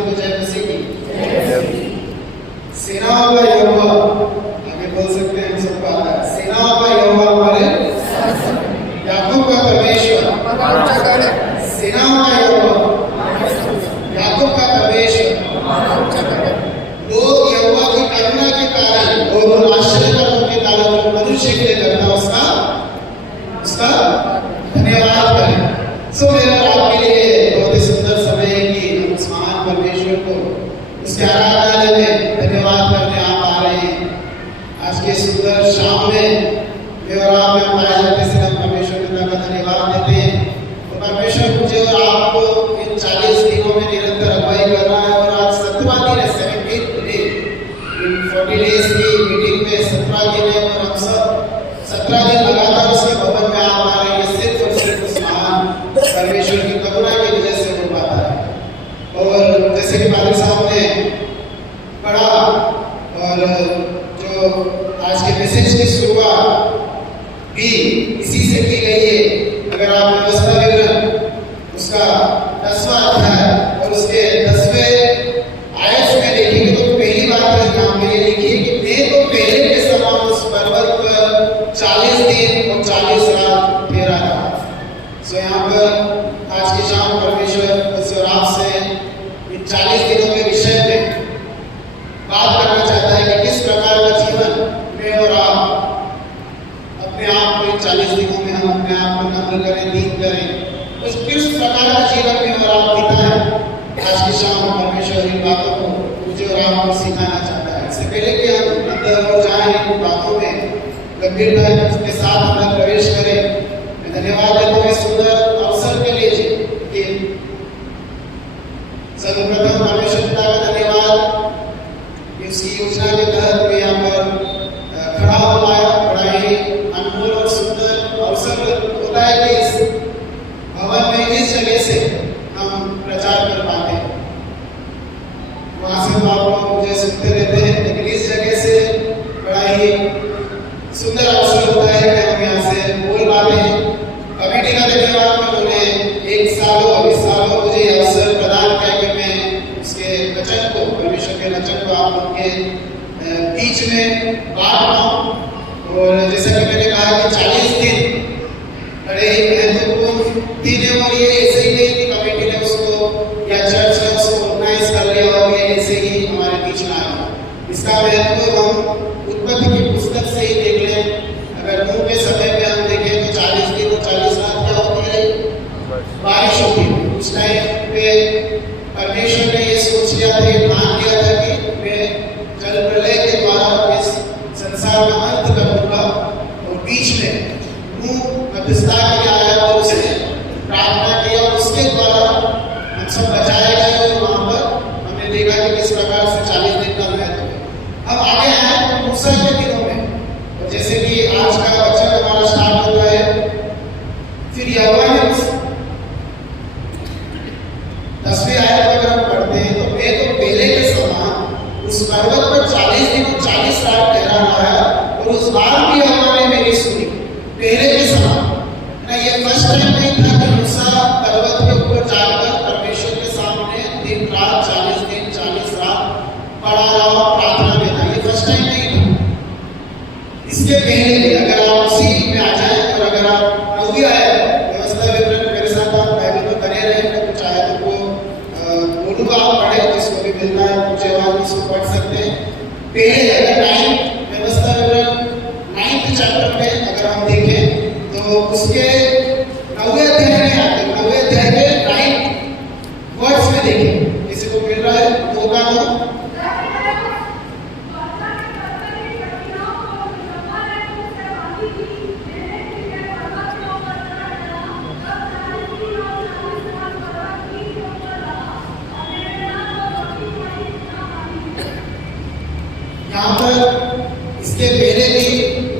को जय मसीह की। सेनाओं का यहोवा, आगे बोल सकते हैं, हम सबको आता है। सेनाओं का यहोवा हमारे याकूब का परमेश्वर, सेनाओं का यहोवा याकूब का परमेश्वर, लोग यहोवा की करुणा के कारण और आश्चर्य कर्मों के कारण जो मनुष्य के लिए करना उसका धन्यवाद करें। सो मेरा आपके लिए बहुत ही सुंदर समय है कि हम उस महान परमेश्वर को उसके आराधनालय में धन्यवाद करने आप आ रहे हैं। आज के सुंदर शाम में मैं और आप में पाए जाते से हम परमेश्वर पिता का धन्यवाद देते हैं। तो परमेश्वर मुझे और आपको इन 40 दिनों में निरंतर अगुवाई कर रहा है और आज 17वां दिन है, 17th डे। इन 40 डेज की मीटिंग में 17वां दिन है और हम सब 17 दिन लगातार उसके भवन में आप आ रहे हैं। सिर्फ और सिर्फ उस महान परमेश्वर की करुणा की वजह से हो पाता है। और जैसे कि पादरी साहब ने पढ़ा और जो आज के मैसेज की शुरुआत भी इसी से की गई है। अगर आप व्यवस्था विवरण उसका 10वां अध्याय और उसके 10वें आयत में देखेंगे तो पहली बात यहाँ पे ये लिखी है कि मैं तो पहले के समान उस पर्वत पर 40 दिन और 40 रात ठहरा था। सो यहाँ पर आज की शाम परमेश्वर मुझसे और आपसे इन 40 दिनों के विषय में बात करना चाहता है कि किस प्रकार का जीवन मैं और आप अपने आप को इन 40 दिनों में हम अपने आप को नम्र करें, दीन करें, उस किस प्रकार का जीवन में और आप बिताएं। आज की शाम परमेश्वर इन बातों को मुझे और आपको सिखाना चाहता है। इससे पहले कि हम अंदर हो जाएं इन बातों में गंभीरता के साथ अंदर प्रवेश करें, मैं धन्यवाद देता हूँ इस सुंदर अवसर के लिए कि सर्वप्रथम परमेश्वर पिता का धन्यवाद इसी योजना के तहत मैं यहाँ पर खड़ा हो पाया। बड़ा ही अनमोल और सुंदर अवसर होता है कि इस भवन में इस जगह से हम प्रचार कर पाते हैं। वहाँ से आप लोग मुझे सुनते रहते हैं, लेकिन इस जगह से बड़ा ही सुंदर अवसर होता है कि हम यहाँ से बोल पाते हैं। कमेटी का धन्यवाद कि उन्होंने इस सालों मुझे अवसर प्रदान किया कि मैं उसके वचन को, परमेश्वर के वचन को आप लोग के बीच में बांट पाऊँ। और जैसा कि मैंने कहा कि 40 दिन बड़े ही महत्वपूर्ण दिन है और ये ऐसे ही नहीं कि कमेटी ने उसको या चर्च ने उसको ऑर्गेनाइज कर लिया और ये ऐसे ही हमारे बीच में आया। इसका महत्व हम उत्पत्ति की पुस्तक से ही देख लें। अगर नूह के समय में हम देखें तो 40 दिन और 40 रात क्या होती है? बारिश होती है। उस टाइम पे परमेश्वर ने ये सोच लिया था, ये मान लिया था कि मैं जल प्रलय के द्वारा इस संसार का अंत करूंगा। और बीच में नूह मध्यस्थता के लिए आया और उसने प्रार्थना किया, उसके द्वारा हम सब बचाए गए। और वहां पर हमने देखा कि किस प्रकार से 40 दिन का महत्व है। अब आगे आया मूसा के दिनों में, और जैसे कि आज का वचन हमारा स्टार्ट होता है, फिर यहोवा ने 10वें आयत अगर हम पढ़ते हैं तो मैं तो पहले के समान उस पर्वत पर 40 दिन और 40 रात ठहरा रहा और उस बात की यहोवा ने मेरी सुनी। पहले के समान ना, ये फर्स्ट टाइम नहीं था कि मूसा पर्वत के ऊपर जाकर परमेश्वर के सामने दिन रात 40 दिन 40 रात पड़ा रहा प्रार्थना में था। ये फर्स्ट टाइम नहीं था। इसके पहले भी अगर आप उसी में आ जाए और अगर आप 9वीं आयत व्यवस्था विवरण मेरे साथ आप पहले तो बने रहे, कुछ आयत को बोलूंगा आप पढ़े, जिसको भी मिलना है कुछ जवाब उसको पढ़ सकते हैं। पहले अगर 9th व्यवस्था विवरण 9th चैप्टर में अगर हम देखें तो उसके 9वें अध्याय में आते, 9वें अध्याय के 9th वर्ड्स में देखें, किसी को मिल रहा है? 2 का 9 यहाँ पर इसके पहले भी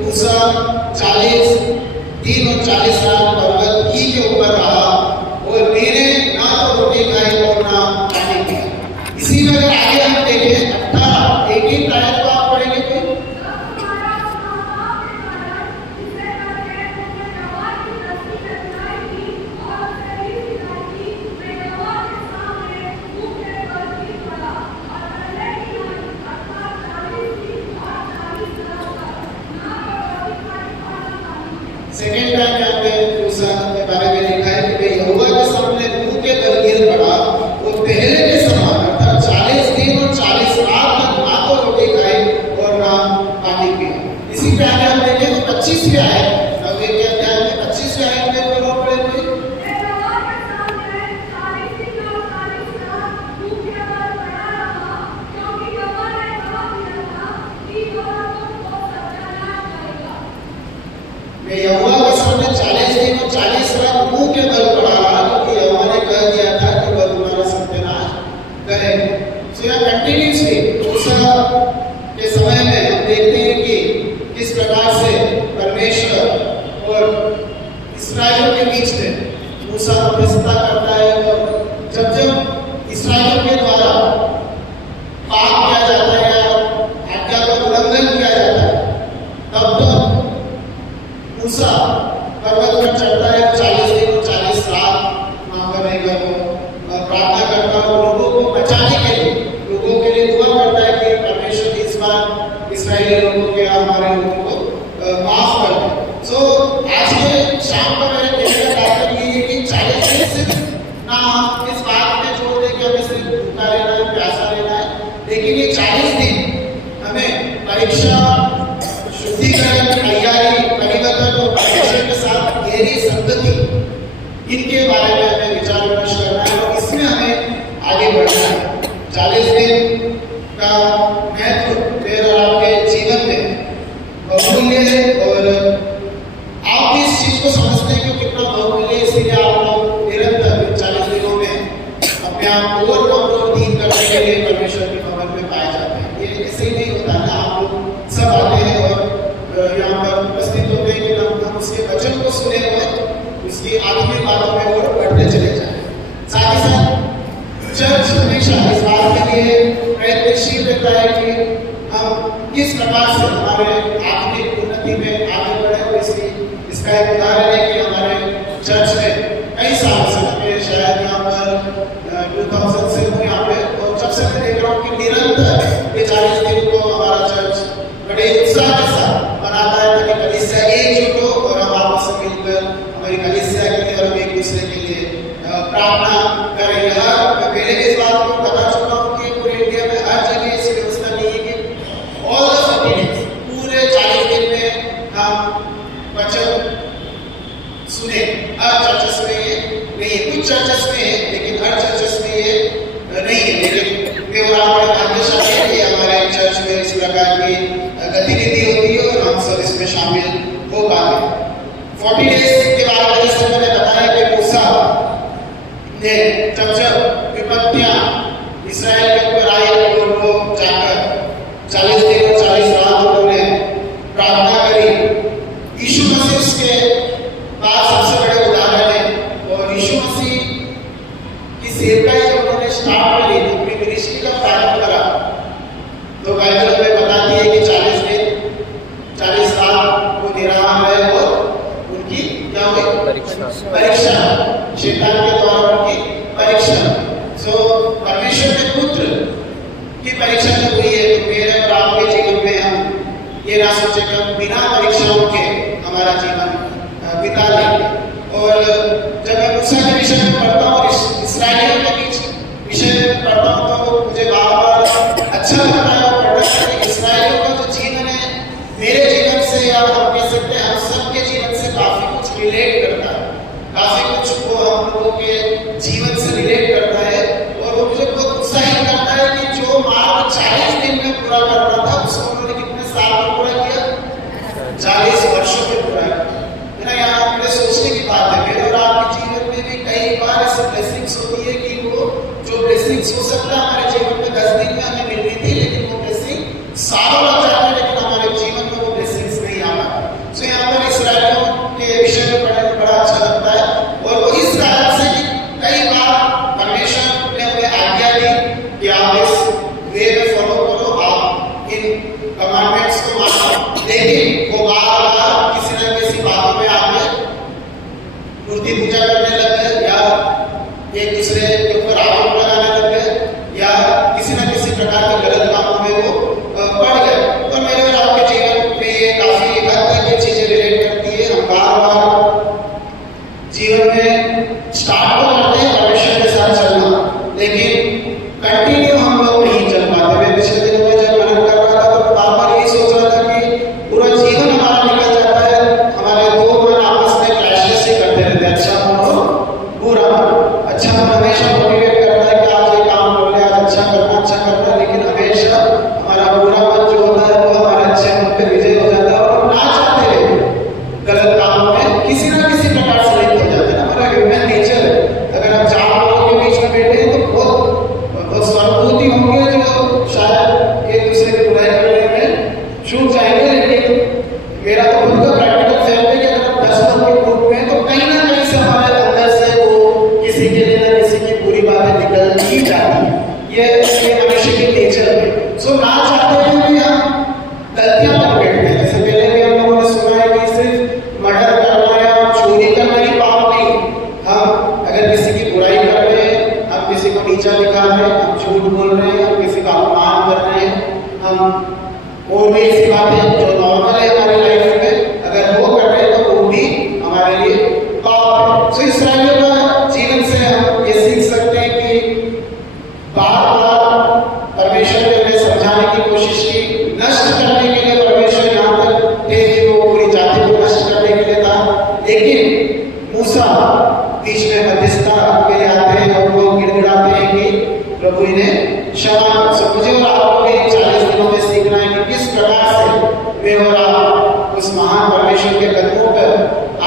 मूसा 40 दिन और 40 रात पर्वत ही के ऊपर रहा और मैंने ना तो रोटी खाई और ना पानी पिया। इसी में अगर आगे हम देखें 18 आयत को आप पढ़ेंगे तो सो यह कंटिन्यूसली मूसा के समय में हम देखते हैं कि किस प्रकार से परमेश्वर और इस्राएलियों के बीच में मूसा मध्यस्थता करता है, और जब जब इस्राएलियों के द्वारा पाप किया जाता है या आज्ञा का उल्लंघन किया जाता है, तब तक मूसा पर्वत पर चढ़ता है 40 दिन और 40 रात वहां पर रहकर वो प्रार्थना करता है, लोगों को बचाने के लिए, लोगों के लिए दुआ करता है कि परमेश्वर इस बार इस्राएली लोगों के हमारे लोगों को माफ कर दे। सो आज के शाम को मेरे कहने का तात्पर्य ये है कि 40 दिन सिर्फ ना हम इस बात में जोड़ दें कि हमें सिर्फ भूखा रहना है, प्यासा रहना है, लेकिन ये 40 दिन हमें परीक्षा, शुद्धिकरण, तैयारी, परिवर्तन और परमेश्वर के साथ गहरी संगति, इनके बारे में हमें विचार विमर्श करना है और इसमें हमें आगे बढ़ना है। 40 दिन का महत्व मेरे और आपके जीवन में बहुमूल्य है, और आप भी इस चीज को समझते हैं कि कितना बहुमूल्य है, इसलिए आप लोग निरंतर 40 दिनों में अपने आप और कमजोर दीन करने के लिए परमेश्वर के भवन में पाए जाते हैं। ये ऐसे ही नहीं होता ना, आप लोग सब आते हैं और यहाँ पर उपस्थित होते हैं कि हम उसके वचन को सुने हुए उसकी आत्मिक बातों में और बढ़ते चले जाए। साथ ही साथ चर्च हमेशा इस बात के लिए प्रयत्नशील रहता है कि हम किस प्रकार से हमारे आत्मिक उन्नति में आगे बढ़े, और इसका एक उदाहरण है कि हमारे चर्च में कई सालों से, मैं शायद यहाँ पर 2000 से हूँ यहाँ पे, और जब से मैं देख रहा हूँ कि निरंतर ये 40 दिन को हमारा चर्च बड़े उत्साह के साथ मनाता है ताकि कलीसिया एकजुट हो और हम आपस में मिलकर हमारी कलीसिया के लिए और एक दूसरे के लिए प्रार्थना करें। मैं पहले भी इस बात को बता चुका हूँ कि पूरे इंडिया में हर जगह इस व्यवस्था नहीं है कि ऑल द 40 डेज, पूरे 40 दिन में हम वचन सुने। हर चर्चेस में ये नहीं है, कुछ चर्चेस में है, लेकिन हर चर्चेस में ये नहीं है। लेकिन मैं हमेशा हमारे चर्च में इस प्रकार की गतिविधि होती है और हम सब इसमें शामिल हो पाते। 40 डेज के बारे में जैसे मैंने बताया कि मूसा ने जब विपत्तियां इस्राएल के ऊपर आई और वो जाकर 40 दिन और 40 रात उन्होंने प्रार्थना करी। यीशु मसीह उसके बाद सबसे बड़े उदाहरण है, और यीशु मसीह की सेवकाई जब उन्होंने स्टार्ट करी, अपनी मिनिस्ट्री का प्रारंभ करा, तो बाइबल में बताती है कि 40 दिन 40 रात वो निराहार रहे और उनकी क्या हुई? परीक्षा, शैतान के द्वारा उनकी परीक्षा। सो परमेश्वर के पुत्र की परीक्षा जब हुई है, तो मेरे और आपके जीवन में हम ये ना सोचे कि हम बिना परीक्षाओं के हमारा जीवन बिता लेंगे। और जब मैं मूसा के विषय में पढ़ता हूँ और इस्राएलियों के बीच विषय में पढ़ता हूँ, तो मुझे बार-बार अच्छा लगता है पढ़ना कि इस्राएलियों का जो जीवन है मेरे जीवन से, या हम कह सकते हैं हम सबके जीवन से काफी कुछ रिलेट करता है, काफी कुछ वो हम लोगों के जीवन से रिलेट करता है, और वो मुझे बहुत उत्साहित करता है कि जो मार्ग 40 दिन में पूरा करना था उसको उन्होंने कितने साल में पूरा किया? 40 वर्षों में पूरा किया। है ना, यहाँ अपने सोचने की बात है। मेरे और आपके जीवन में भी कई बार ऐसी ब्लेसिंग्स होती है कि वो जो ब्लेसिंग्स हो सकता है हमारे जीवन में 10 दिन में हमें मिल रही थी, लेकिन वो ब्लेसिंग सालों लग जाता है, लेकिन हमारे जीवन में वो ब्लेसिंग्स नहीं आ पाती। सो यहाँ पर इस्राएलियों के विषय में पढ़ने में बड़ा अच्छा लगता है, और वो इस कारण से कि कई बार परमेश्वर ने हमें आज्ञा दी कि आप इस वे में फॉलो करो, आप इन ये मनुष्य की नेचर है। सो ना चाहते हुए भी हम गलतियां कर बैठते हैं। जैसे पहले भी हम लोगों ने सुना है कि सिर्फ मर्डर करना या चोरी करना ही पाप नहीं। हम अगर किसी की बुराई कर रहे हैं, हम किसी को नीचा दिखा रहे हैं, हम झूठ बोल रहे हैं, हम किसी का अपमान कर रहे हैं, हम और भी ऐसी बातें जो नॉर्मल है हमारे लाइफ में, अगर वो कर रहे हैं तो वो भी हमारे लिए पाप है। सो इस्राएलियों का जीवन से हम ये सीख सकते हैं कि बार बार परमेश्वर ने हमें समझाने की कोशिश की, नष्ट करने के लिए परमेश्वर यहाँ पर थे कि वो पूरी जाति को नष्ट करने के लिए था, लेकिन मूसा बीच में मध्यस्थता के लिए आते हैं और वो गिड़गिड़ाते हैं कि प्रभु इन्हें क्षमा। सो मुझे और आपको 40 दिनों में सीखना है कि किस प्रकार से वे और आप उस महान परमेश्वर के कदमों पर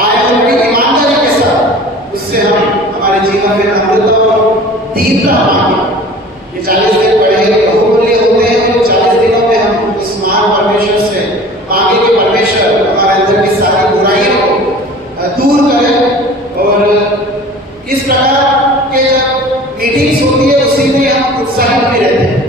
आए और बड़ी ईमानदारी के साथ उससे हम हमारे जीवन में अमृत और दीनता मांगे। ये 40 दिन बड़े बहुमूल्य होते हैं और 40 दिनों में हम उस महान परमेश्वर से मांगे कि परमेश्वर हमारे अंदर की सारी बुराइयों को दूर करे। और इस प्रकार के जब मीटिंग्स होती है उसी में हम उत्साहित भी रहते हैं।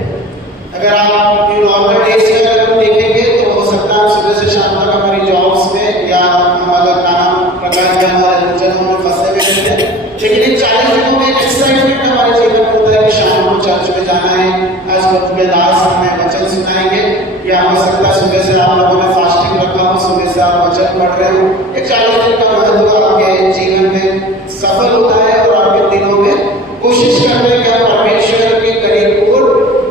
अगर आप नॉर्मल डेज में अगर देखेंगे तो हो सकता है सुबह से शाम तक हमारी जॉब्स में या हम अगर काम प्रकार के हमारे उलझनों में फंसे हुए रहते हैं, लेकिन इन 40 दिनों में एक्साइटमेंट हमारे जीवन में होता है कि शाम को चर्च में जाना है, आज खुद के दास हमें वचन सुनाएंगे, या हो सकता है सुबह से आप लोगों ने फास्टिंग रखा हो, सुबह से आप वचन पढ़ रहे हो। एक 40 दिन का महत्व आपके जीवन में सफल होता है और आपके दिनों में कोशिश करते हैं कि हम परमेश्वर के करीब और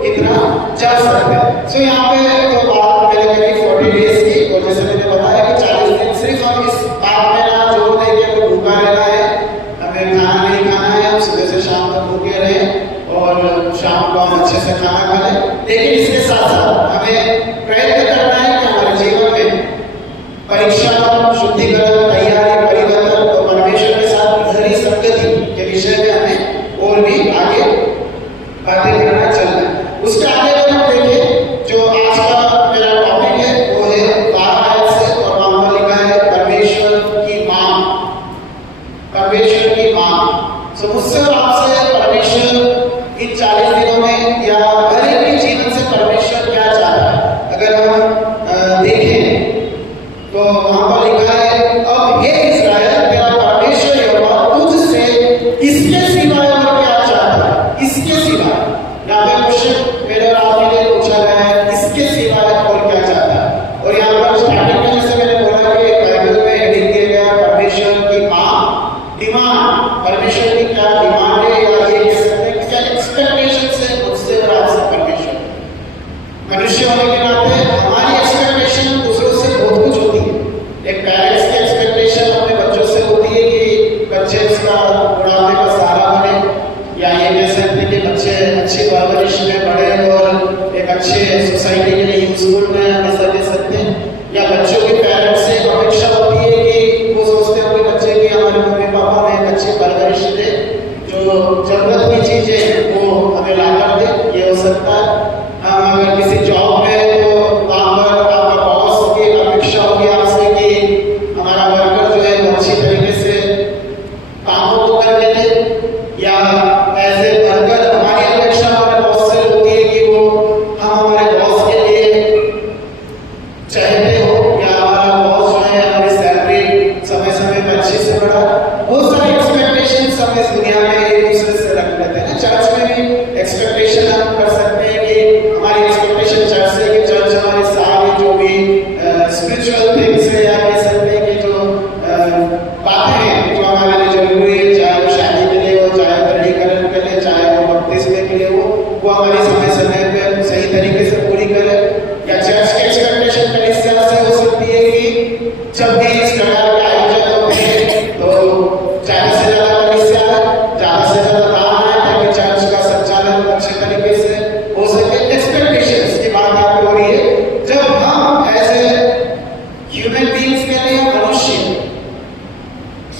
कितना जा सकते हैं। सो यहाँ पे तो बात मैंने करी 40 डेज की, और जैसे मैंने बताया कि 40 दिन सिर्फ हम इस बात में ना जोर दें कि हमें भूखा रहना है, हमें खाना नहीं खाना है, हम सुबह से शाम तक भूखे रहें और शाम को हम अच्छे से खाना खा लें, लेकिन इसके साथ साथ हमें प्रयत्न करना है कि हमारे जीवन में परीक्षा, शुद्धिकरण, तैयारी, परिवर्तन और परमेश्वर के साथ गहरी संगति के विषय में हमें और भी आगे बातें करना चलना है। उसके आगे अगर हम देखें जो आज का मेरा टॉपिक है वो है 12 आयत से, और वहां पर लिखा है परमेश्वर की मांग। परमेश्वर की मांग। सो मुझसे और आपसे परमेश्वर इन 40 दिनों में या हर एक के जीवन से परमेश्वर क्या चाहता है अगर हम देखें तो वहां पर लिखा है, अब हे इस्राएल तेरा परमेश्वर यहोवा तुझसे इसके सिवाय और क्या चाहता है। इसके सिवाय, यहाँ पे क्वेश्चन मेरे और आपके लिए पूछा गया है, इसके सिवाय और क्या चाहता है। और यहाँ पर स्टार्टिंग में जैसे मैंने बोला कि बाइबल में हेडिंग दिया गया परमेश्वर की मांग, डिमांड। परमेश्वर की क्या डिमांड है, या ये कह सकते हैं क्या एक्सपेक्टेशन है मुझसे और आपसे। परमेश्वर मनुष्य होने के नाते हमारी एक्सपेक्टेशन दूसरों से बहुत कुछ होती है। एक पेरेंट्स की एक्सपेक्टेशन अपने बच्चों से होती है कि बच्चे उसका बुढ़ापे का सहारा बने, या ये कह सकते हैं कि बच्चे अच्छी परवरिश में बढ़े और एक अच्छे सोसाइटी के लिए यूजफुल में हम ऐसा कह सकते हैं। या बच्चों के पेरेंट्स से अपेक्षा होती है कि वो सोचते हैं अपने बच्चे की हमारे मम्मी पापा ने एक अच्छी परवरिश दे, जो जरूरत की चीजें वो हमें ला कर दे। ये हो सकता है हम अगर किसी जॉब में तो वहां पर आपका बॉस की अपेक्षा होगी आपसे कि हमारा वर्कर जो है वो अच्छी तरीके से कामों को कर देते, या एज ए वर्कर हमारी अपेक्षा हमारे बॉस से होती है कि वो हम हमारे बॉस के लिए चाहते हो, या हमारा बॉस जो है हमारी सैलरी समय समय पर अच्छे से बढ़ा। बहुत सारी एक्सपेक्टेशन हम इस दुनिया में एक दूसरे से रख लेते हैं। चर्च में भी एक्सपेक्टेशन हम कर सकते हैं कि हमारी एक्सपेक्टेशन चर्च से कि चर्च हमारे सारे जो भी स्पिरिचुअल थिंग्स है, या कह सकते हैं कि जो बातें हैं जो हमारे लिए जरूरी है, चाहे वो शादी के लिए हो, चाहे दृढ़ीकरण के लिए, चाहे वो बपतिस्मे के लिए हो, वो हमारी समय समय पे सही तरीके से पूरी करे। या चर्च की एक्सपेक्टेशन कलीसिया से हो सकती है कि जब भी इस प्रकार के आयोजन होते हैं तो ज्यादा से ज्यादा कलीसिया, ज्यादा से ज्यादा दान है ताकि चर्च का संचालन अच्छे तरीके से हो सके। एक्सपेक्टेशंस की बात यहाँ पे हो रही है। जब हम एज ए ह्यूमन बीइंग्स के लिए मनुष्य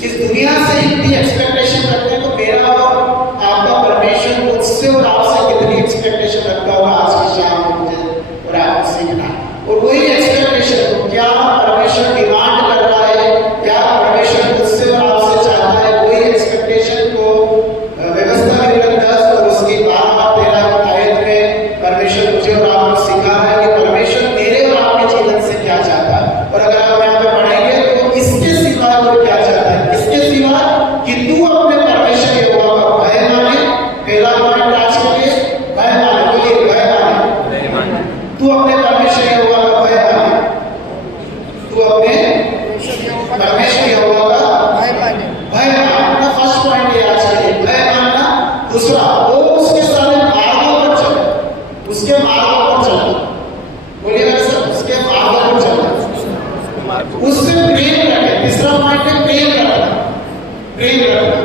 इस दुनिया से इतनी एक्सपेक्टेशन रखते हैं, तो मेरा और आपका परमेश्वर मुझसे और आपसे कितनी एक्सपेक्टेशन रखता उसके मार्गों पर चलना। बोलिएगा सर, उसके मार्गों पर चलना, उससे प्रेम रखें। तीसरा पॉइंट है प्रेम रखना, प्रेम रखना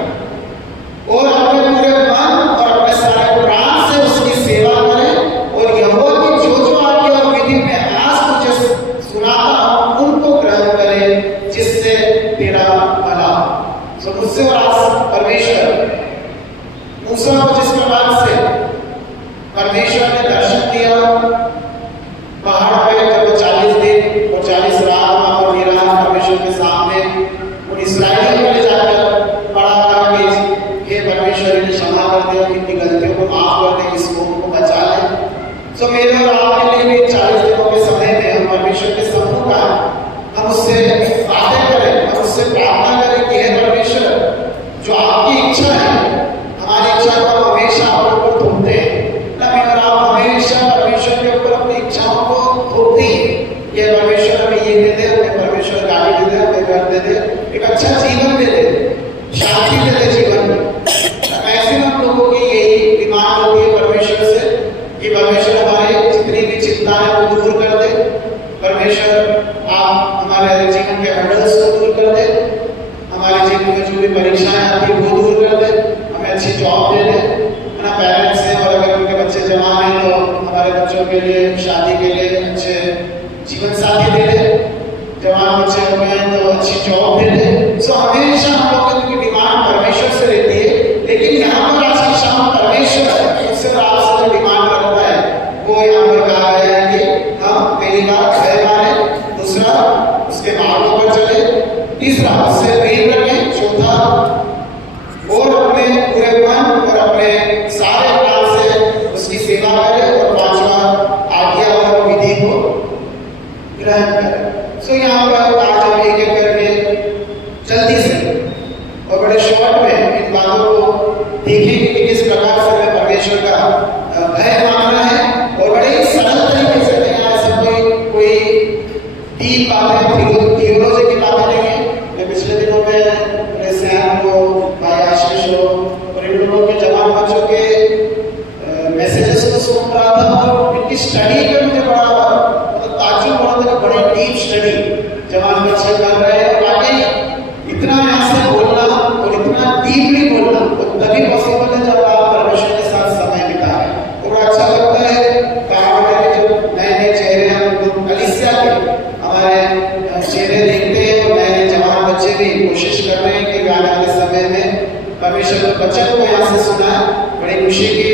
और अपने पूरे मन और अपने सारे प्राण से उसकी सेवा करें और यहोवा की जो जो आज्ञा और विधि में आज तुझे सुनाता हूं उनको ग्रहण करें, जिससे तेरा भला। सो मुझसे और आज परमेश्वर मूसा को जिस प्रकार से परमेश्वर ने दर्शन दिया पहाड़ पे, जब वो 40 दिन और 40 रात वहां पर निराश परमेश्वर के सामने उन इस्राएलियों को ले जाकर पढ़ा था कि हे परमेश्वर इन्हें क्षमा कर दे, इनकी गलतियों को माफ कर दे, इस कौम को बचा ले। सो मेरे और आपके लिए भी 40 दिनों के समय में हम परमेश्वर के सम्मुख आए, हम उससे बातें करें, हम उससे प्रार्थना करें कि हे परमेश्वर जो आपकी इच्छा है, हमारी इच्छा को हम हमेशा आपके ऊपर थोपते हैं, लेकिन आप हमेशा परमेश्वर के ऊपर अपनी इच्छाओं को थोपते हैं। ये परमेश्वर हमें ये दे दे, हमें परमेश्वर गाड़ी दे दे, हमें घर दे दे, एक अच्छा जीवन दे दे, शांति दे दे जीवन में। मैक्सिमम लोगों की यही डिमांड होती है परमेश्वर से कि परमेश्वर हमारे जितनी भी चिंता है वो दूर कर दे, परमेश्वर आप हमारे जीवन के हर्डल्स को दूर कर दे, हमारे जीवन में जो भी परीक्षाएं आती है वो दूर कर दे, हमें अच्छी जॉब दे दे, है ना। पेरेंट्स हैं और अगर उनके बच्चे जवान हैं तो हमारे बच्चों के लिए शादी के लिए अच्छे जीवन साथी दे दे, जवान बच्चे हो गए तो अच्छी जॉब दे दे। सो हमेशा हम लोगों की डिमांड परमेश्वर से रहती है, लेकिन यहाँ पर आज की शाम परमेश्वर उससे आपसे जो डिमांड रखता है वो यहाँ पर कहा गया है कि हम पहली बात भय माने, दूसरा उसके मार्गों पर चले, तीसरा उससे प्रेम रखें, चौथा और अपने पूरे मन और अपने सारे प्राण से उसकी सेवा करें और पांचवा आज्ञा और विधि को ग्रहण करें। सो यहाँ पर आज हम एक एक करके जल्दी से और बड़े शॉर्ट में इन बातों को देखेंगे कि किस प्रकार से हमें परमेश्वर का भय मानना है और बड़े ही सरल तरीके से नहीं, ऐसे कोई डीप बातें थियोलॉजी की बातें नहीं है। मैं पिछले दिनों में सैम को, भाई आशीष हो और इन लोगों के जवान बच्चों के मैसेजेस को सुन रहा था और इनकी स्टडी पे मुझे बड़ा मतलब ताज्जुब हुआ था, बड़ी डीप स्टडी जवान बच्चे कर रहे हैं। वाकई इतना ऐसे बोलना और इतना डीपली बोलना तो तभी पॉसिबल है जब आप परमेश्वर के साथ समय बिताएं। तो बड़ा अच्छा लगता है पहाड़ में जो नए नए चेहरे हम कलीसिया के हमारे चेहरे देखते हैं और नए जवान बच्चे भी कोशिश कर रहे हैं कि आने वाले समय में परमेश्वर के वचन को यहाँ से सुना, बड़ी खुशी की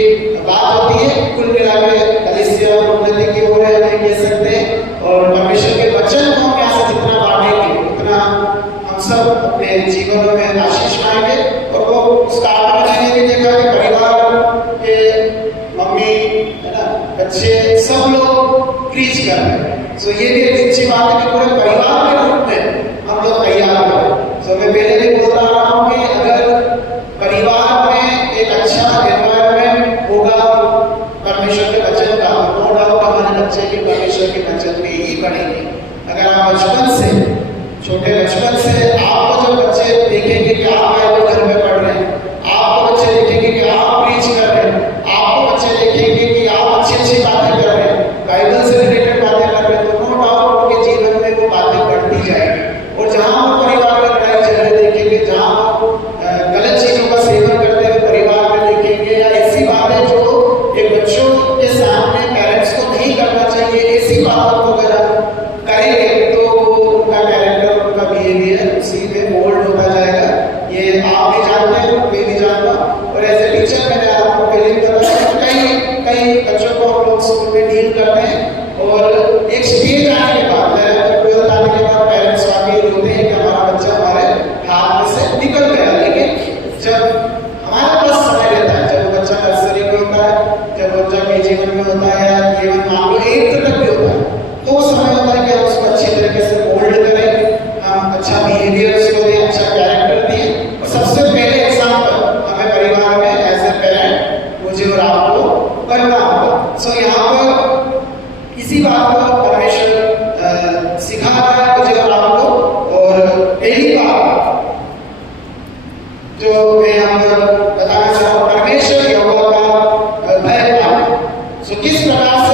बात होती है। कुल मिलाकर कलीसिया उन्नति की ओर है कह सकते हैं और परमेश्वर के वचन को हम यहाँ से जितना बांटेंगे उतना हम सब अपने जीवन में आशीष पाएंगे। और वो उसका आपने भी देखा कि परिवार के मम्मी है ना, बच्चे सब लोग प्रीच कर रहे हैं। सो ये भी एक अच्छी बात है कि पूरे परिवार के रूप में हम लोग तैयार करें। सो मैं पहले भी बोल रहा हूँ कि अगर परिवार में एक अच्छा एनवायरनमेंट होगा परमेश्वर के वचन का, नो डाउट हमारे बच्चे के परमेश्वर के वचन में ही बढ़ेंगे। अगर आप बचपन से, छोटे बचपन से आपको जो बच्चे देखेंगे कि आप बाइबल घर में पढ़ रहे हैं, आपको बच्चे देखेंगे कि आप प्रीच कर रहे हैं, आपको बच्चे देखेंगे कि आप अच्छी अच्छी बातें कर रहे हैं, बाइबल से रिलेटेड बातें कर रहे हैं, तो नो डाउट उनके जीवन में वो बातें बढ़ती जाएगी। और जहाँ वो परिवार में लड़ाई झगड़े देखेंगे, जहाँ वो गलत चीजों का सेवन करते हुए परिवार में देखेंगे या ऐसी बातें जो एक बच्चों के सामने पेरेंट्स को नहीं करना चाहिए, ऐसी बातों को अगर करेंगे तो उनका कैरेक्टर, उनका बिहेवियर उसी में मोल्ड होता जाएगा। ये आप भी जानते हैं, मैं भी जानता हूँ। और एज ए टीचर मैंने आपको पहले भी बताया कई बच्चों को हम लोग स्कूल में डील करते हैं और एक स्टेज आने के बाद, 12th आने के बाद पेरेंट्स वाकई रोते हैं कि हमारा बच्चा हमारे हाथ में से निकल गया। लेकिन जब हमारे पास समय रहता है, जब बच्चा नर्सरी में होता है, जब बच्चा केजी में होता है या केवल मान लो 8th तक भी होता है, तो वो समय होता है कि हम उसको अच्छी तरीके से मोल्ड करें, हम अच्छा बिहेवियर उसको दें, अच्छा कैरेक्टर दें। और सबसे पहले एग्जाम्पल हमें परिवार में एज ए पेरेंट मुझे और आपको करना होगा। सो यहाँ पर इसी बात को परमेश्वर सिखा रहा है मुझे और आपको। और पहली बात जो मैं यहाँ पर बताना चाहूँ, परमेश्वर यहोवा का भय पाना। सो किस प्रकार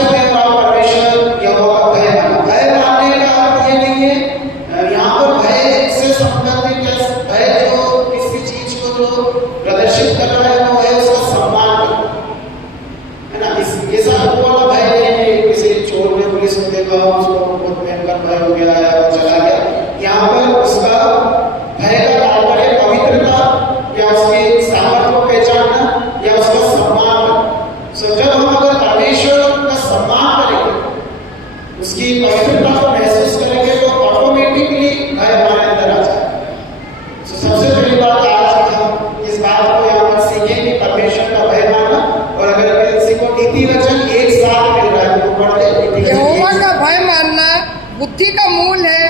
बुद्धि का मूल है।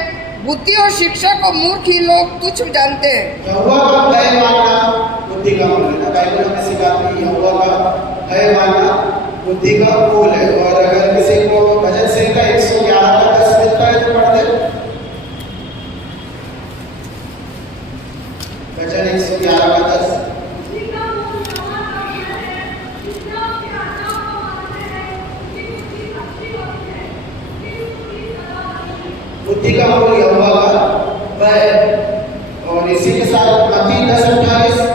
बुद्धि और शिक्षा को मूर्ख ही लोग तुच्छ जानते हैं। यहोवा का भय मानना बुद्धि का मूल है। बाइबल हमें सिखाती है यहोवा का भय मानना बुद्धि का मूल है। और अगर किसी को भजन संहिता 111 का 10 मिलता है तो पढ़ दे। भजन 111 का 10। बुद्धि का मूल यहोवा का भय। और इसी के साथ मत्ती 10:28।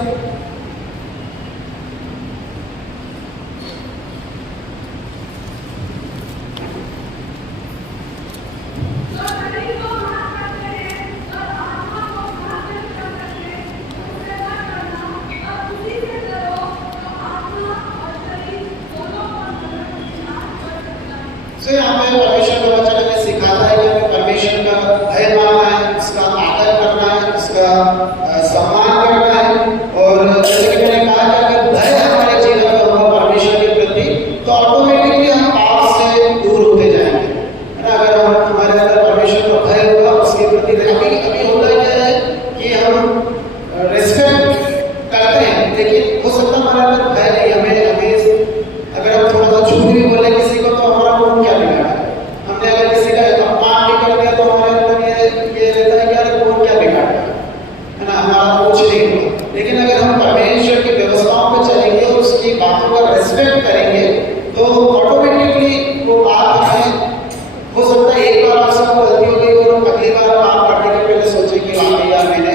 तो यहाँ पे परमेश्वर का वचन हमें सिखाता है कि हमें परमेश्वर का भय मानना है, उसका आदर करना है, उसका सम्मान करना है। और जैसे कि मैंने कहा कि अगर भय हमारे जीवन में होगा परमेश्वर के प्रति तो ऑटोमेटिकली हम पाप से दूर होते जाएंगे, है ना। अगर हम हमारे अंदर परमेश्वर का भय होगा उसके प्रति अभी होता क्या है कि हम रिस्पेक्ट करते हैं लेकिन हो सकता है हमारे अंदर भय नहीं। हमें अगर हम थोड़ा सा झूठ भी बोले किसी को तो हमारा खून क्या बिगाड़ा है। हमने अगर किसी का अपमान भी कर दिया तो हमारे अंदर ये रहता है कि यार खून क्या बिगाड़ा है ना, हमारा कुछ नहीं हुआ। लेकिन अगर हम परमेश्वर की व्यवस्थाओं पर चलेंगे और उसकी बातों का रेस्पेक्ट करेंगे तो ऑटोमेटिकली वो बात हमें हो सकता है एक बार आपसे गलती हो गई और अगली बार आप करने के पहले सोचे कि वाकई यार मैंने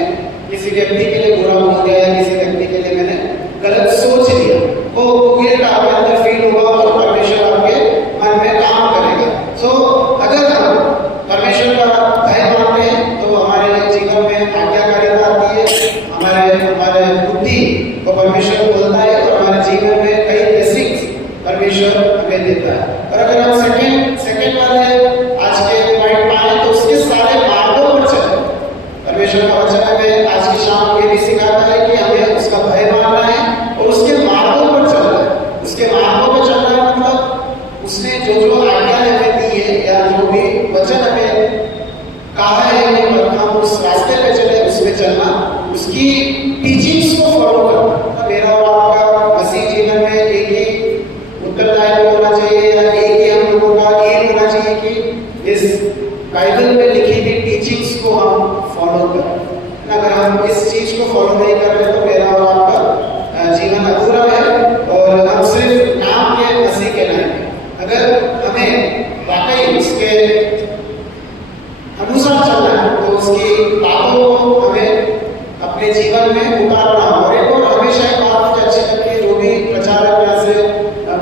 किसी व्यक्ति के लिए बुरा बोल दिया या किसी व्यक्ति के लिए मैंने गलत सोच लिया। वो गिल्ट आपके अंदर फील होगा और परमेश्वर आपके मन में काम करेगा। सो अगर हम परमेश्वर का भय मानते हैं तो हमारे जीवन में आज्ञाकारिता आती है, हमारे बुद्धि को परमेश्वर बोलता है और हमारे जीवन में कई ब्लेसिंग्स परमेश्वर हमें देता है। और अगर हम सेकंड वाले आज के पॉइंट पाए तो उसके सारे मार्गों पर चले। परमेश्वर का वचन हमें आज की शाम ये भी सिखाता है कि हमें उसका भय मानना है और उसके मार्गों पर चलना है। उसके मार्गों पर चलना है मतलब उसने जो आज्ञा हमें दी है या जो भी वचन हमें कहा है कि हम उस रास्ते पे चले, उसमें चलना, उसकी टीचिंग्स को फॉलो करना। मेरा और आपका मसीह जीवन में एक ही उत्तरदायित्व होना चाहिए या एक ही हम लोगों का एम होना चाहिए कि इस बाइबल में लिखी गई टीचिंग्स को हम फॉलो करें। अगर हम इस चीज को फॉलो नहीं कर रहे तो मेरा और आपका जीवन अधूरा है और हम सिर्फ नाम के मसीह के लायक। अगर हमें वाकई उसके अनुसार चलना है तो उसकी बातों को हमें अपने जीवन में उतारना। और एक और हमेशा एक बात मुझे अच्छी लगती है जो भी प्रचारक यहाँ से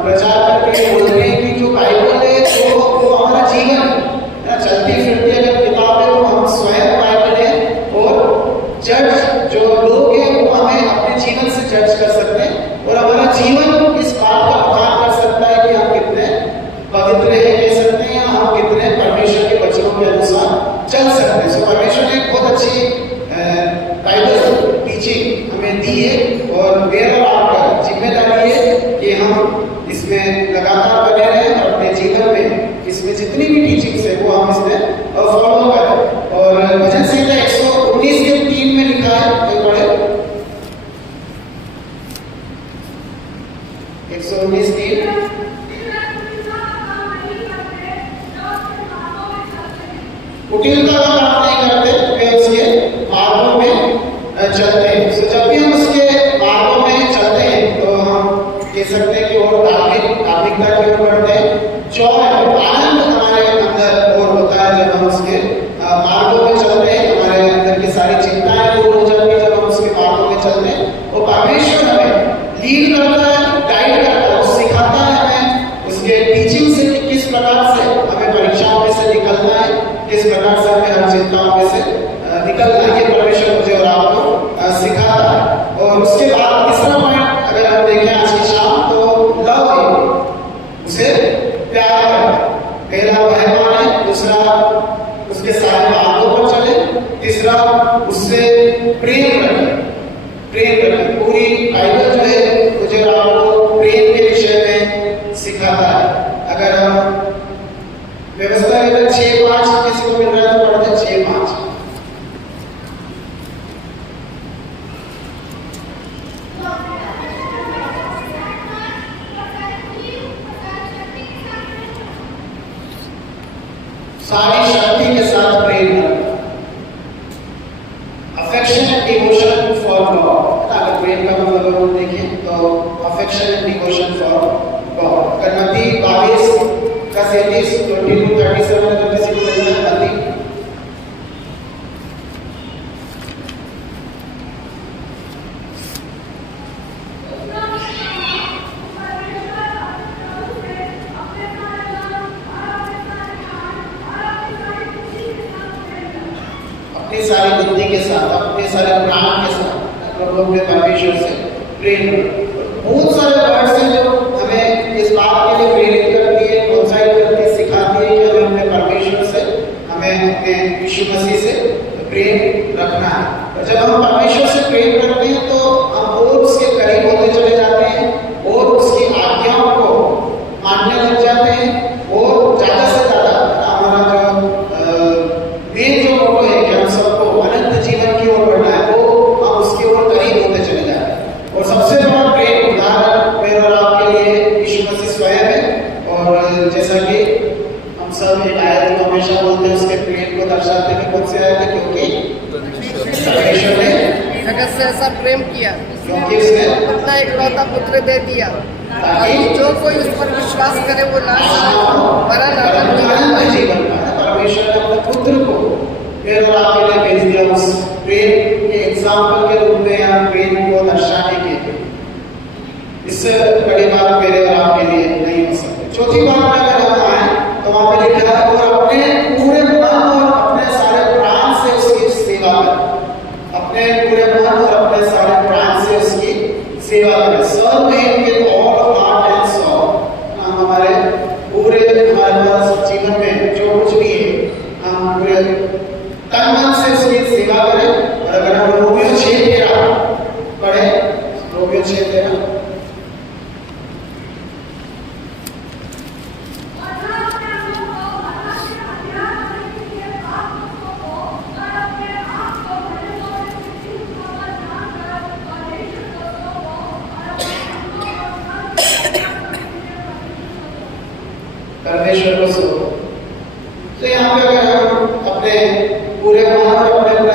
प्रचार करके बोलते हैं कि जो बाइबल है वो हमारा जीवन है। चलती फिरती अगर किताब है तो हम स्वयं बाइबल है और जज जो लोग हैं वो हमें अपने जीवन से जज कर सकते हैं और हमारा जीवन इस बात का प्रमाण कर सकता है कि हम कितने पवित्र हैं कह सकते हैं या हम कितने परमेश्वर के वचनों के अनुसार चल सकते हैं। सो परमेश्वर ने बहुत अच्छी बाइबल टीचिंग हमें दी है और मेरा और आपका जिम्मेदारी है कि हम इसमें लगातार बने रहें और अपने जीवन में इसमें जितनी भी टीचिंग्स है वो हम इसमें फॉलो करें। और भजन संहिता 119 के 3 में लिखा है, तो पढ़े 119 3। कुटिलता का काम नहीं करते, वे उसके मार्गों में चलते हैं। तो जब भी हम उसके मार्गों में चलते हैं तो हम कह सकते हैं कि और धार्मिकता की ओर बढ़ते हैं। जॉय आनंद हमारे अंदर और होता है जब हम उसके मार्गों में चलते हैं। हमारे अंदर की सारी चिंताएं दूर हो जाती है जब हम उसके मार्गों में चलते हैं। और परमेश्वर हमें लीड करता है, गाइड करता है, सिखाता है हमें उसके टीचिंग से किस प्रकार से हमें परीक्षाओं में से निकलना है, किस प्रकार से हमें हर चिंताओं में से निकलना है। ये परमेश्वर मुझे और आपको सिखाता है। और उसके बाद तीसरा पॉइंट अगर हम देखें आज की शाम तो लव है, उसे प्यार करना। पहला भय माने, दूसरा उसके सारे मार्गों पर चले, तीसरा उससे प्रेम रखें। पूरी बाइबल जो है मुझे और आपको प्रेम के विषय में सिखाता है। अगर हम व्यवस्था के अंदर 6-5 किसी को मिल रहा है तो पढ़ते 6-5। सारी शक्ति के साथ प्रेम करना, affection and devotion for God. अगर प्रेम का मतलब हम देखें तो affection and devotion for God. अगर मत्ती 22 का 37 22-37 अगर किसी को मिलना है मत्ती अपनी सारी बुद्धि के साथ, अपने सारे प्राण के साथ प्रभु में परमेश्वर से प्रेम करो। बहुत सारे वर्ड्स हैं जो हमें इस बात के लिए प्रेरित करती है, प्रोत्साहित करती है, सिखाती है कि हमें अपने परमेश्वर से, हमें अपने यीशु मसीह से प्रेम रखना है। और जब हम परमेश्वर से प्रेम करते हैं तो हम और उसके करीब होते चले जाते हैं और उसकी आज्ञाओं को मानने लग जाते हैं और ज़्यादा से ज़्यादा हमारा जो मेन जो मोटो है कि हम सबको अनंत जीवन की ओर बढ़ना है, वो हम उसकी ओर करीब होते चले जा रहे हैं। और सबसे बड़ा प्रेम उदाहरण मेरे और आपके लिए यीशु मसीह स्वयं है। और जैसा कि हम सब एक आयत को हमेशा बोलते हैं, उसके प्रेम को दर्शाते हैं कौन से आयत है, क्योंकि परमेश्वर ने जगत से ऐसा प्रेम किया क्योंकि उसने अपना इकलौता पुत्र दे दिया ताकि जो कोई उस पर विश्वास करे वो नाश न हो वरन अनंत जीवन पाए। परमेश्वर ने अपने पुत्र को मेरे और आपके लिए भेज दिया, उस प्रेम के एग्जाम्पल के रूप में या प्रेम को दर्शाने के लिए। इससे बड़ी बात मेरे और आपके लिए नहीं हो सकती। चौथी बात में अगर हम आए तो वहां पे लिखा है और अपने पूरे मन और अपने सारे प्राण से उसकी सेवा करें। अपने पूरे मन और अपने सारे प्राण से उसकी सेवा करें। Serve him with all heart and soul. हम हमारे पूरे हमारे जीवन में जो कुछ भी है हम पूरे तन मन से उसकी सेवा करें। और अगर हम रोमियो 6:13 पढ़े, रोमियो 6:13 परमेश्वर को सो। तो यहाँ पे अगर हम अपने पूरे मन और अपने पूरे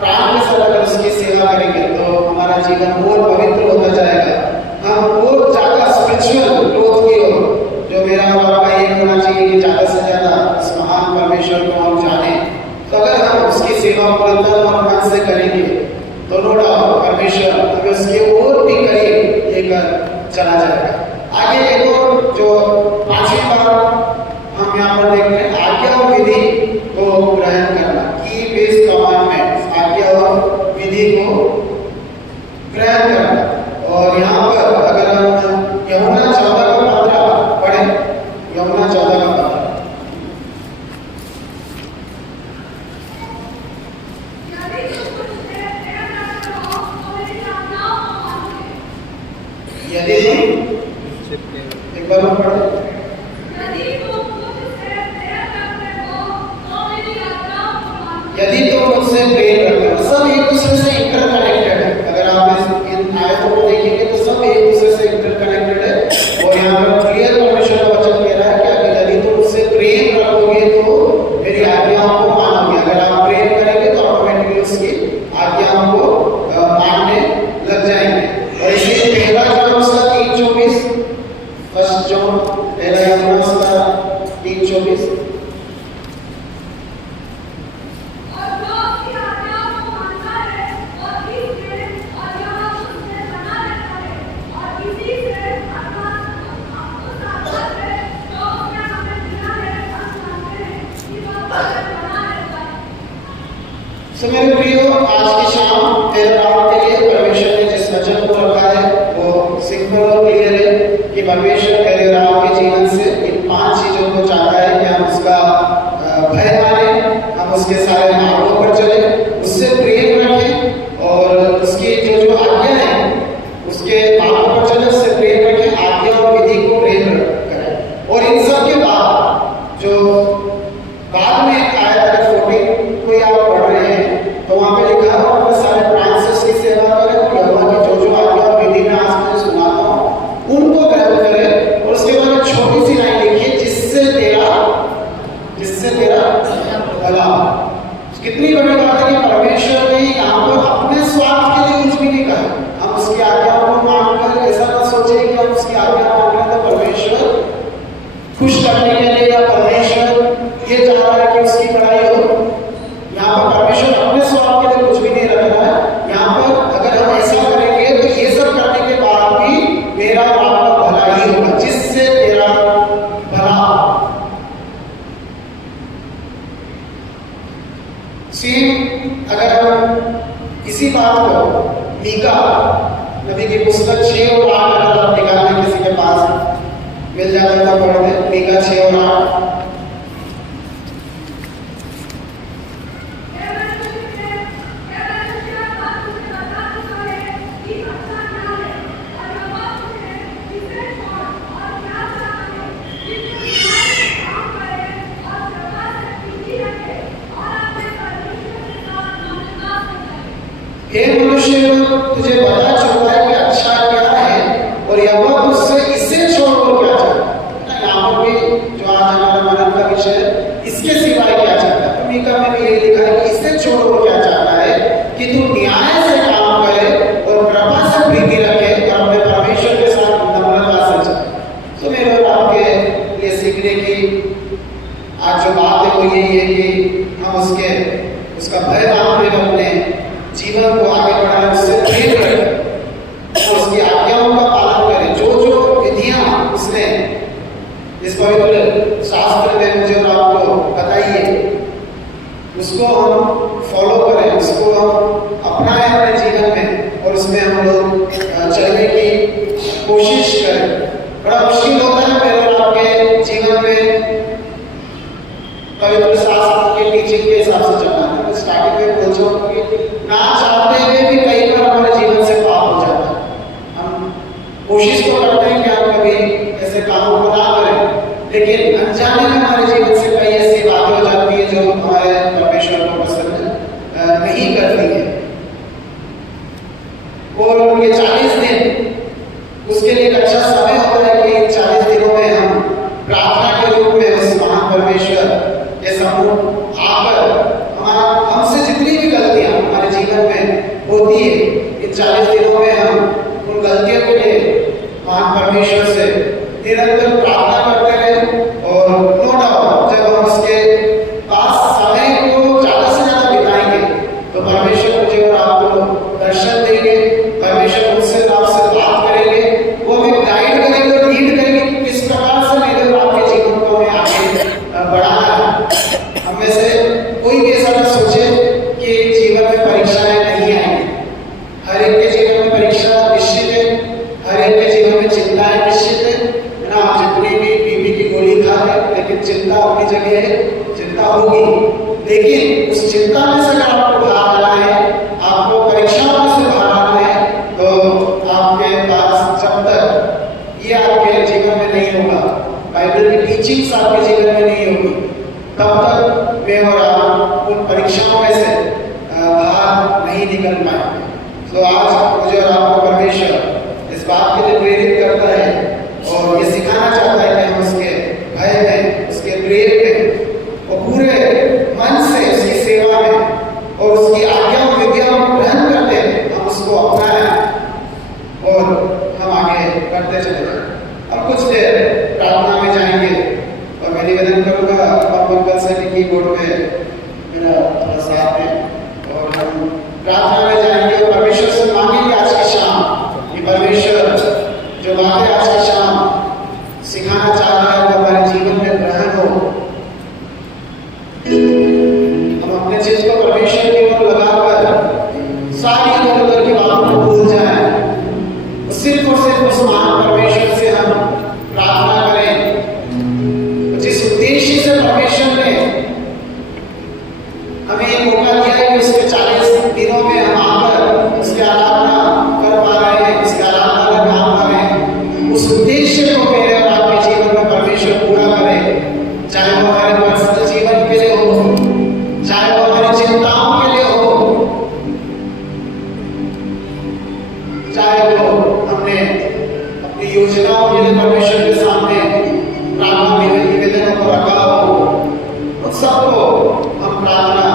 प्राण के साथ अगर उसकी सेवा करेंगे तो हमारा जीवन और पवित्र होता जाएगा। हम और ज्यादा स्पिरिचुअल ग्रोथ की ओर, जो मेरा और आपका ये होना चाहिए कि ज्यादा से ज्यादा इस महान परमेश्वर को हम जाने। तो अगर हम उसकी सेवा पूरे तन और मन से करेंगे तो नो डाउट परमेश्वर हमें उसके और भी करीब लेकर चला जाएगा। आगे एक और जो 5वीं बात हम यहाँ पर देखते हैं, आज्ञा और विधि को ग्रहण करना। कीप हिज कमांडमेंट्स, आज्ञा और विधि को ग्रहण करना। और यहाँ पर अगर हम यूहन्ना 14:15 पढ़े, यूहन्ना 14:15 यदि एक बार हम पढ़े, यदि तो मुझसे प्रेम रखते हो। सब एक दूसरे से इंटरकनेक्टेड है। अगर आप इन आयतों को देखेंगे तो सब एक दूसरे से इंटरकनेक्टेड है। और यहाँ पर क्लियर परमेश्वर का वचन कह रहा है कि अगर यदि तो मुझसे प्रेम रखोगे तो मेरी आज्ञाओं को मानोगे। अगर आप प्रेम करेंगे तो ऑटोमेटिकली उसकी आज्ञाओं को मानने लग जाएंगे। और इसलिए पहला जॉन उसका 3:24, फर्स्ट जॉन पहला जॉन उसका 3:24 मेरे प्रियो, आज की शाम मेरे आपके लिए परमेश्वर ने जिस वचन को रखा है वो सिंपल और क्लियर है कि परमेश्वर मेरे और आपके जीवन से इन 5 चीजों को चाहता है कि हम उसका भय माने, हम उसके सारे मार्गों पर चले, उससे प्रेम रखें और उसकी जो जो आज्ञा है उसके मार्गों पर चले, उससे प्रेम रखें, आज्ञा और विधि को प्रेम करें। और इन सब के बाद जो खुश करने के लिए या परमेश्वर ये चाह रहा है कि उसकी बड़ाई हो। यहाँ पर परमेश्वर अपने स्वार्थ के लिए कुछ भी नहीं रख रहा है। यहाँ पर अगर हम ऐसा करेंगे तो ये सब करने के बाद भी मेरा और आपका भला ही होगा, जिससे तेरा भला। अगर हम इसी बात को मीका नबी की पुस्तक 6 और 8 अगर आप निकालने किसी के पास मिल जाता था पढ़ने, मीका 6 और 8। हे मनुष्य, तुझे पता चलता है कि अच्छा क्या है और यह तुझसे इससे छोड़कर क्या चाहता है। यहाँ पर भी जो आज हमारा मनन का विषय है, इसके सिवाय क्या चाहता है। तो मीका में भी यही लिखा है कि इससे छोड़कर क्या चाहता है कि तू न्याय से काम करे और कृपा से प्रीति रखे और अपने परमेश्वर के साथ नम्रता से चले। तो मेरे और आपके लिए सीखने की आज जो बात है वो यही है कि हम उसका भय मानते हुए अपने जीवन को आगे बढ़ाने, उससे प्रेम करें और उसकी आज्ञाओं का पालन करें। जो जो विधियां उसने इस पवित्र शास्त्र में मुझे और आपको बताई है, उसको हम फॉलो करें, उसको हम अपनाएं अपने जीवन में और उसमें हम लोग चलने की कोशिश करें। बड़ा मुश्किल होता है मेरे और आपके जीवन में पवित्र शास्त्र के टीचिंग के हिसाब से चलना। स्टार्टिंग में बोलते ना चाहते हुए भी कई बार हमारे जीवन से पाप हो जाता है। हम कोशिश तो करते हैं कि हम कभी ऐसे कामों को ना करें, लेकिन अनजाने में हमारे जीवन से कई ऐसी बातें हो जाती है जो हमारे परमेश्वर को पसंद नहीं करती है। और ये 40 दिन उसके लिए एक अच्छा समय होता है कि 40 दिनों में हम प्रार्थना के रूप में उस महान परमेश्वर के समूह आकर हमसे जितनी भी गलतियां हमारे जीवन में होती है, इन 40 दिनों में हम उन गलतियों के लिए महान परमेश्वर से निरंतर प्रार्थना करते रहे। और नो डाउट जब हम उसके पास समय को ज्यादा से ज्यादा बिताएंगे तो परमेश्वर मुझे और आपको दर्शन देंगे, परमेश्वर मुझसे आपसे बात करेंगे, वो हमें गाइड करेंगे, लीड करेंगे किस प्रकार से मेरे और आपके जीवन को हमें आगे बढ़ाना है। हम में से कोई भी ऐसा ना सोचे कि जीवन में परीक्षाएं नहीं आएंगी। हर एक के जीवन में परीक्षा निश्चित है, हर एक के जीवन में चिंताएं निश्चित है ना। आप जितनी भी बीपी की गोली खा लें, लेकिन चिंता अपनी जगह है, चिंता होगी। लेकिन उस चिंता में से अगर आपको बाहर आना है, आपको परीक्षाओं में से बाहर आना है, तो आपके पास जब तक ये आपके जीवन में नहीं होगा, बाइबल की टीचिंग्स आपके जीवन में नहीं होगी, तब तक मैं और आप उन परीक्षाओं में से बाहर नहीं निकल पाएंगे। तो आज मुझे और आपको परमेश्वर इस बात के लिए प्रेरित करता है और ये सिखाना चाहता है कि हम उसके भय में, उसके प्रेम में और पूरे मन से उसकी सेवा में और उसकी आज्ञाओं विधियों को ग्रहण करते हैं, हम उसको अपनाएं और हम आगे करते चले जाएं। अब कुछ देर प्रार्थना में जाएंगे और मैं निवेदन करूंगा पंकज से की कीबोर्ड पे मेरा थोड़ा साथ में, और हम प्रार्थना में जाएंगे और परमेश्वर से मांगेंगे आज की शाम कि परमेश्वर जो बातें आज की शाम सिखाना चाह रहा है वो हमारे जीवन में ग्रहण हो। हम अपने चीज को परमेश्वर की ओर लगाकर सारी इधर उधर की बातों को भूल जाए, सिर्फ और सिर्फ उस महान परमेश्वर से हम प्रार्थना करें जिस उद्देश्य से परमेश्वर ने हमें ये मौका दिया है कि उसके 40 दिनों में हम आकर उसकी आराधना कर पा रहे हैं, उसकी आराधना में आ पा रहे हैं। उस उद्देश्य को मेरे और आपके जीवन में परमेश्वर पूरा करे, चाहे वो हमारे पर्सनल जीवन के लिए हो, चाहे वो हमारी चिंताओं के लिए हो, चाहे वो हमने अपनी योजनाओं के लिए परमेश्वर के सामने प्रार्थना निवेदनों को रखा हो, उन सबको हम प्रार्थना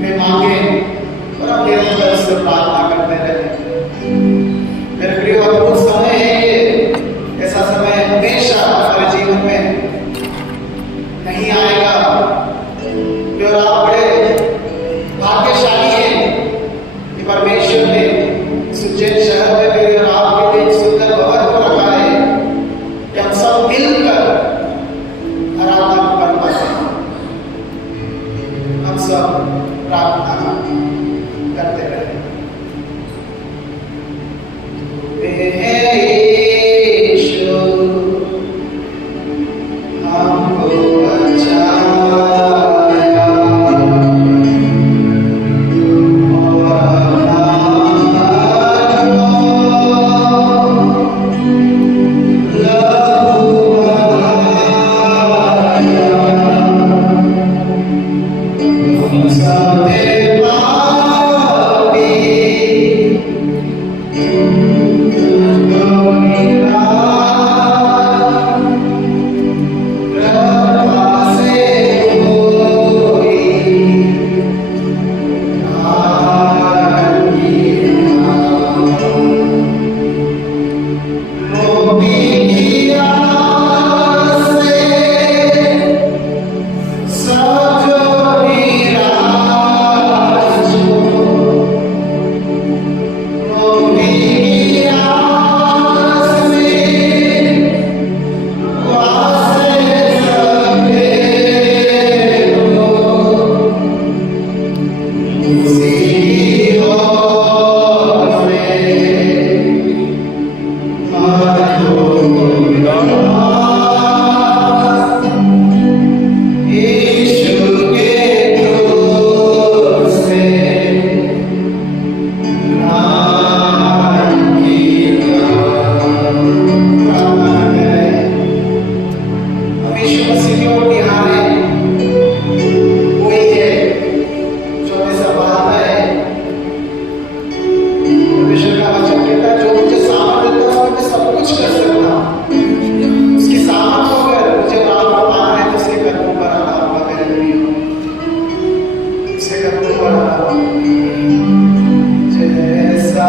में मांगे और हम निरंतर से प्रार्थना करते रहे। मेरे प्रिय अद्भुत समय है ये, ऐसा समय हमेशा हमारे जीवन में यीशु मसीह की ओर निहारे, वही है जो हमें संभालता है। परमेश्वर का वचन कहता है, जो मुझे सामर्थ देता है मैं सब कुछ कर सकता हूँ। उसकी सामर्थ को अगर मुझे प्राप्त पाना है तो उसके कदमों पर आना होगा मेरे प्रिय, उसके कदमों पर आना होगा। जैसा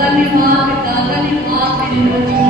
धन्यवाद पिता, धन्यवाद मेरे प्रभु।